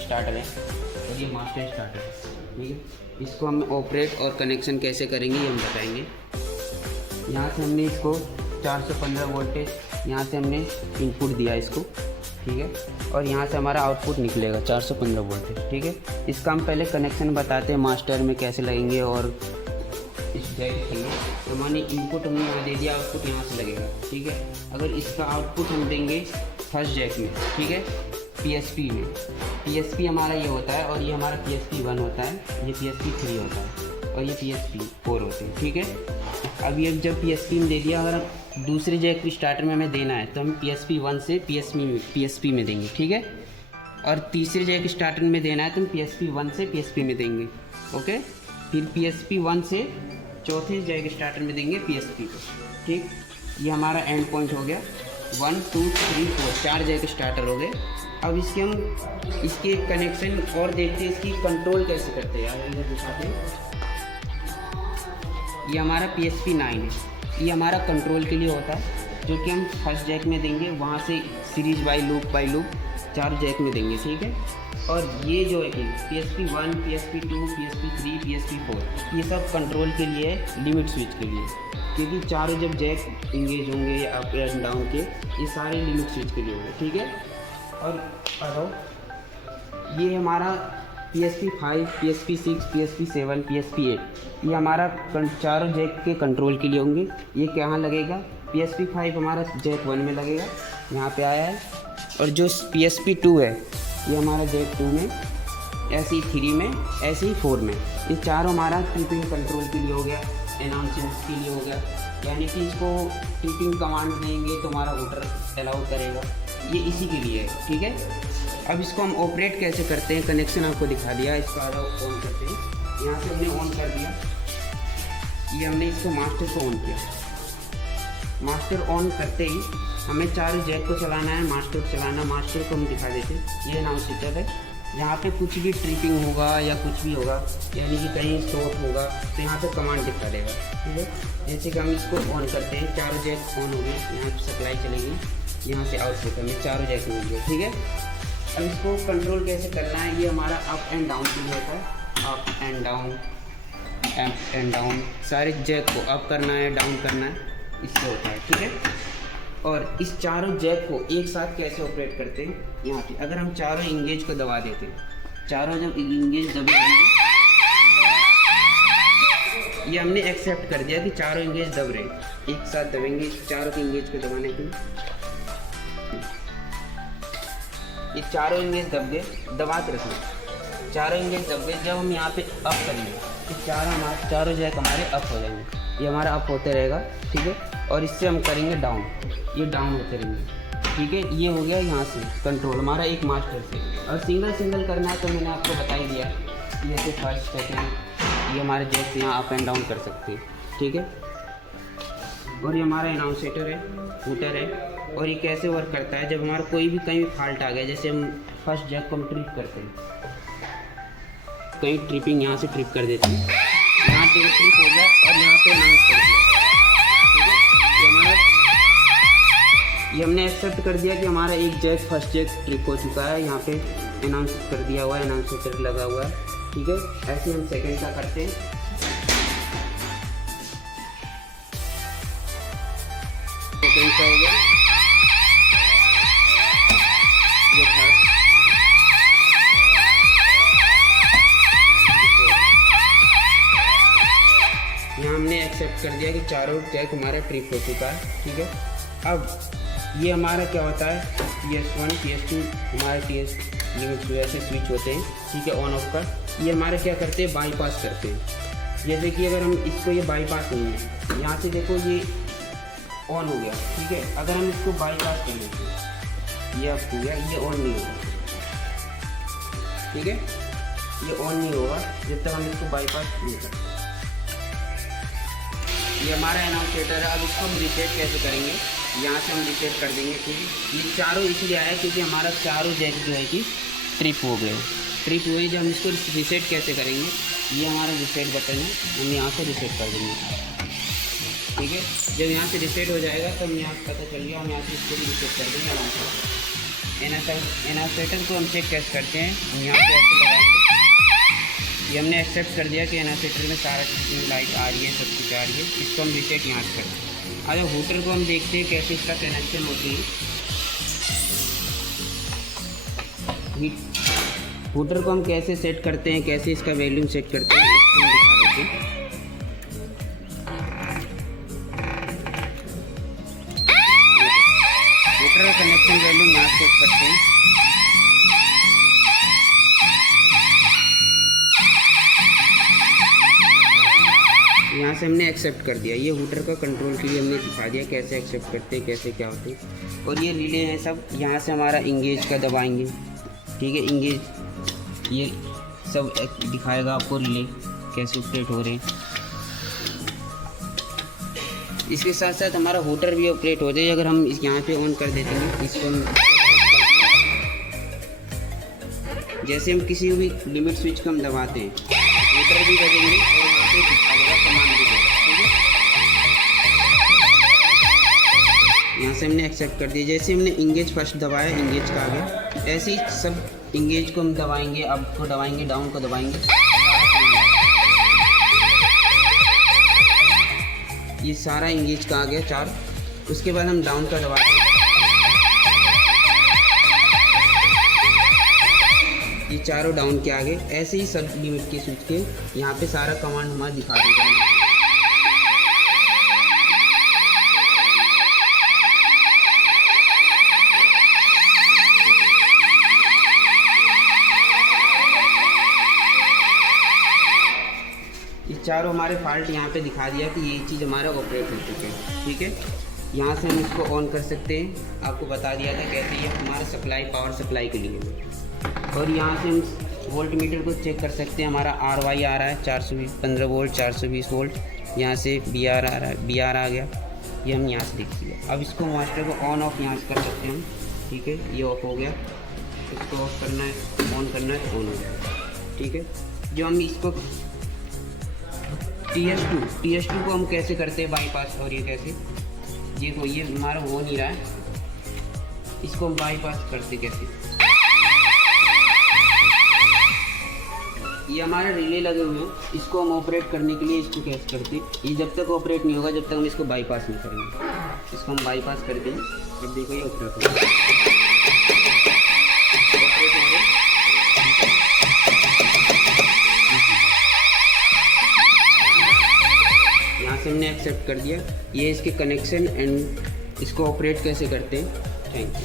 Starter है और ये मास्टर स्टार्टर है, ठीक है। इसको हम ऑपरेट और कनेक्शन कैसे करेंगे ये हम बताएंगे। यहाँ से हमने इसको 415 वोल्टेज यहाँ से हमने इनपुट दिया इसको, ठीक है, और यहाँ से हमारा आउटपुट निकलेगा 415 वोल्टेज, ठीक है। इसका हम पहले कनेक्शन बताते हैं मास्टर में कैसे लगेंगे और इस जैक के लिए। तो मैंने इनपुट हमने यहाँ दे दिया, आउटपुट यहाँ से लगेगा, ठीक है। अगर इसका आउटपुट हम देंगे फर्स्ट जैक में, ठीक है, PSP में, PSP हमारा ये होता है और ये हमारा PSP 1 होता है, ये PSP 3 होता है और ये PSP 4 होते हैं, ठीक है। अब ये जब PSP में दे दिया, अगर दूसरे जैक की स्टार्टर में हमें देना है तो हम PSP 1 से PSP में देंगे, ठीक है। और तीसरे जैक स्टार्टर में देना है तो हम PSP 1 से PSP में देंगे, ओके। फिर PSP 1 से चौथे जैक स्टार्टर में देंगे PSP को, ठीक। ये हमारा एंड पॉइंट हो गया। 1 2 3 4 4 जैक स्टार्टर हो गए। अब इसके कनेक्शन और देखते हैं इसकी कंट्रोल कैसे करते हैं यार, इधर दिखाते हैं। ये हमारा PSP 9 है, ये हमारा कंट्रोल के लिए होता है, जो कि हम फर्स्ट जैक में देंगे, वहाँ से सीरीज बाई लूप 4 जैक में देंगे, ठीक है। और ये जो है कि PSP 1 PSP 2 PSP 3 PSP 4 ये सब कंट्रोल के लिए है, लिमिट स्विच के लिए, क्योंकि चारों जब जैक इंगेज होंगे अप एंड डाउन के, ये सारे लिमिट स्विच के लिए होंगे, ठीक है। और ये हमारा PSP 5 PSP 6 PSP 7 PSP 8 ये हमारा चारों जैक के कंट्रोल के लिए होंगे। ये कहाँ लगेगा, PSP 5 हमारा जैक 1 में लगेगा, यहाँ पे आया है। और जो PSP 2 है ये हमारा जैक 2 में, ऐसे ही 3 में, ऐसे ही 4 में। ये चारों हमारा ट्रिपिंग कंट्रोल के लिए हो गया, अनाउंसमेंट के लिए हो गया, यानी कि इसको ट्रिपिंग कमांड देंगे तो हमारा वोटर अलाउ करेगा, ये इसी के लिए है, ठीक है। अब इसको हम ऑपरेट कैसे करते हैं, कनेक्शन आपको दिखा दिया, इसको आधा ऑन करते हैं। यहाँ से हमने ऑन कर दिया, ये हमने इसको मास्टर को ऑन किया। मास्टर ऑन करते ही हमें चारों जैक को चलाना है, मास्टर को चलाना। मास्टर को हम दिखा देते हैं, ये नाउ स्विचर है। यहाँ पे कुछ भी ट्रिपिंग होगा या कुछ भी होगा, यानी कि कहीं शॉर्ट होगा तो यहाँ पे कमांड दिखा देगा, ठीक है। जैसे कि हम इसको ऑन करते हैं, चारों जैक ऑन हो गए, यहाँ पे सप्लाई चलेगी, यहाँ से आउटपुट हमें चारों जैक मिल गए, ठीक है। अब इसको कंट्रोल कैसे करना है, ये हमारा अप एंड डाउन के लिए होता है, अप एंड डाउन सारे जैक को अप करना है, डाउन करना है, इससे होता है, ठीक है। और इस चारों जैक को एक साथ कैसे ऑपरेट करते हैं, यहाँ पे अगर हम चारों इंगेज को दबा देते हैं, चारों जब इंगेज दबे ये हमने एक्सेप्ट कर दिया कि चारों इंगेज दब रहे हैं, एक साथ दबेंगे चारों के इंगेज को दबाने के लिए। ये चारों इंगेज दब गए, दबा के रखना, चारों इंगेज दब गए। जब हम यहाँ पे अप करेंगे तो चारों जैक हमारे अप हो जाएंगे, ये हमारा अप होते रहेगा, ठीक है। और इससे हम करेंगे डाउन, ये डाउन होते रहेंगे, ठीक है। ये हो गया यहाँ से कंट्रोल हमारा एक मास्टर से। और सिंगल करना है तो मैंने आपको बता ही दिया, ये से फर्स्ट सेकेंड ये हमारे जैक से यहाँ अप एंड डाउन कर सकते हैं, ठीक है। और ये हमारा अनाउंसेटर है, फूटर है। और ये कैसे वर्क करता है, जब हमारा कोई भी कहीं फॉल्ट आ गया, जैसे हम फर्स्ट जैक को हम ट्रिप करते हैं, कहीं ट्रिपिंग यहाँ से ट्रिप कर देते हैं, यहाँ पे ट्रिप हो गया और यहाँ पे अनाउंस कर दिया, ठीक है। ये हमने एक्सेप्ट कर दिया कि हमारा एक जैक फर्स्ट जैक ट्रिप हो चुका है, यहाँ पे अनाउंस कर दिया हुआ है, अनाउंसेटर लगा हुआ है, ठीक है। ऐसे हम सेकेंड का करते हैं, सेकेंड का हो गया, ये थर्ड, यहाँ हमने एक्सेप्ट कर दिया कि चारों जैक हमारा ट्रिप हो चुका है, ठीक है। अब ये हमारा क्या होता है, PS1 PS2 हमारे TS लिमिट ऐसे स्विच होते हैं, ठीक है, ऑन ऑफ का। ये हमारे क्या करते हैं, बाईपास करते हैं। जैसे कि अगर हम इसको, ये बाईपास नहीं है, यहाँ से देखो ये ऑन हो गया, ठीक है। अगर हम इसको बाईपास कर लेते हैं, ये अब हो गया, ये ऑन नहीं होगा, ठीक है, ये ऑन नहीं होगा जब तक हम इसको बाईपास नहीं करते। ये हमारा अनाउंसेटर है। अब इसको हम रीसेट कैसे करेंगे, यहाँ से हम रीसेट कर देंगे, ठीक है। ये चारों इसलिए आया क्योंकि हमारा चारों जैक जो है कि ट्रिप हो गए, ट्रिप हुए। जब हम इसको रीसेट कैसे करेंगे, ये हमारा रीसेट बटन है, हम यहाँ से रीसेट कर देंगे, ठीक है। जब यहाँ से रीसेट हो जाएगा तो हम यहाँ पता चल गया, हम यहाँ से इसको भी रीसेट कर देंगे आराम से। एनास्टेटर को हम चेक कैसे करते हैं, हम यहाँ पे ऐसे लगाएंगे। ये हमने एक्सेप्ट कर दिया कि एनास्टेटर में सारा चीज़ लाइट आ रही है, सब कुछ आ रही है। इसको हम रीसेट यहाँ से करते हैं। अगर हूटर को हम देखते हैं कैसे इसका कनेक्शन होती है। हूटर को हम कैसे सेट करते हैं, कैसे इसका वॉल्यूम सेट करते हैं, इसको हम दिखा देते हैं। हूटर का कनेक्शन वॉल्यूम यहाँ सेट करते हैं। यहाँ से हमने एक्सेप्ट कर दिया। ये हूटर का कंट्रोल के लिए हमने दिखा दिया कैसे एक्सेप्ट करते हैं, कैसे क्या होते हैं। और ये रिले हैं सब। यहाँ से हमारा इंगेज का दबाएंगे, ठीक है। इंगेज ये सब दिखाएगा आपको रिले कैसे ऑपरेट हो रहे हैं। इसके साथ साथ हमारा हूटर भी ऑपरेट हो जाए। अगर हम इस यहाँ पे ऑन कर देते हैं इसको, हम जैसे हम किसी भी लिमिट स्विच को हम दबाते हैं, हूटर भी बजेंगे और यहाँ पे दिखाएगा कमांड भी देगा, ठीक है। यहाँ से हमने एक्सेप्ट कर दिया। जैसे हमने इंगेज फर्स्ट दबाया, इंगेज का आ गया। ऐसे ही सब इंगेज को हम दबाएंगे, अप को दबाएंगे, डाउन को दबाएंगे। ये सारा इंगेज का आ गया 4। उसके बाद हम डाउन का दबाते हैं। ये चारों डाउन के आगे। ऐसे ही सब लिमिट के स्विच के यहाँ पे सारा कमांड हमारा दिखा देगा। ये चारों हमारे फॉल्ट यहाँ पे दिखा दिया कि ये चीज़ हमारा ऑपरेट हो चुके हैं, ठीक है। यहाँ से हम इसको ऑन कर सकते हैं। आपको बता दिया था कैसे, ये हमारा सप्लाई, पावर सप्लाई के लिए। और यहाँ से हम वोल्ट मीटर को चेक कर सकते हैं। हमारा RY आ रहा है 420, 15 वोल्ट, 420 वोल्ट। यहाँ से BR आ रहा है, BR आ गया। ये हम यहाँ से देख सकते। अब इसको मास्टर को ऑन ऑफ यहाँ से कर सकते हैं हम, ठीक है। ये ऑफ हो गया। इसको ऑफ करना है, ऑन करना है, ऑन हो गया, ठीक है। जो हम इसको TS2 को हम कैसे करते हैं बाईपास, और ये कैसे, ये हमारा हो नहीं रहा है, इसको हम बाईपास करते कैसे। ये हमारे रिले लगे हुए हैं, इसको हम ऑपरेट करने के लिए इसको कैसे करते हैं। ये जब तक ऑपरेट नहीं होगा जब तक हम इसको बाईपास नहीं करेंगे। इसको हम बाईपास कर दें। अब देखो ये ऑपरेट हो रहा है। हमने एक्सेप्ट कर दिया। ये इसके कनेक्शन एंड इसको ऑपरेट कैसे करते हैं। Thank you.